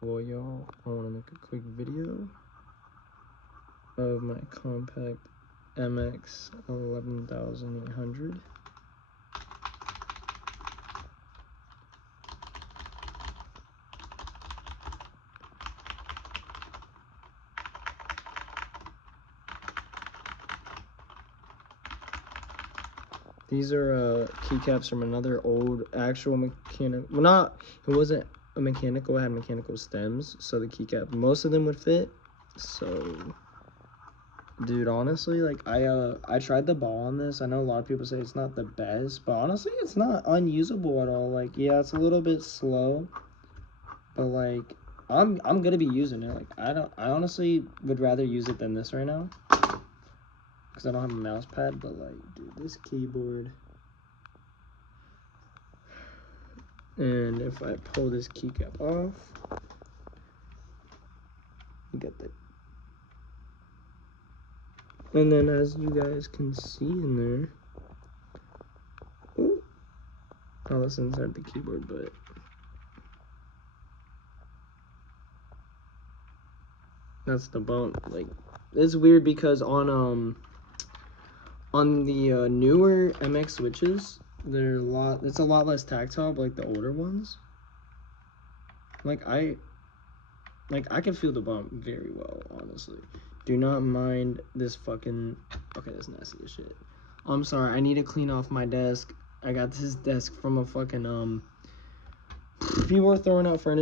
Well, y'all, I want to make a quick video of my Compaq MX11800. These are keycaps from another old actual mechanic. Well, not, it wasn't a mechanical, it had mechanical stems, so the keycap, most of them would fit. So, dude, honestly, like, I tried the ball on this. I know a lot of people say it's not the best, but honestly, it's not unusable at all. Like, yeah, it's a little bit slow, but like, I'm gonna be using it. Like, I honestly would rather use it than this right now, because I don't have a mouse pad. But like, dude, this keyboard, and if I pull this keycap off, you got that. And then, as you guys can see in there, ooh, oh, that's inside the keyboard, but that's the bone. Like, it's weird because on the newer MX switches, it's a lot less tactile, but like the older ones, like I can feel the bump very well, honestly. Do not mind this fucking, okay, that's nasty as shit. I'm sorry, I need to clean off my desk. I got this desk from a fucking people are throwing out furniture.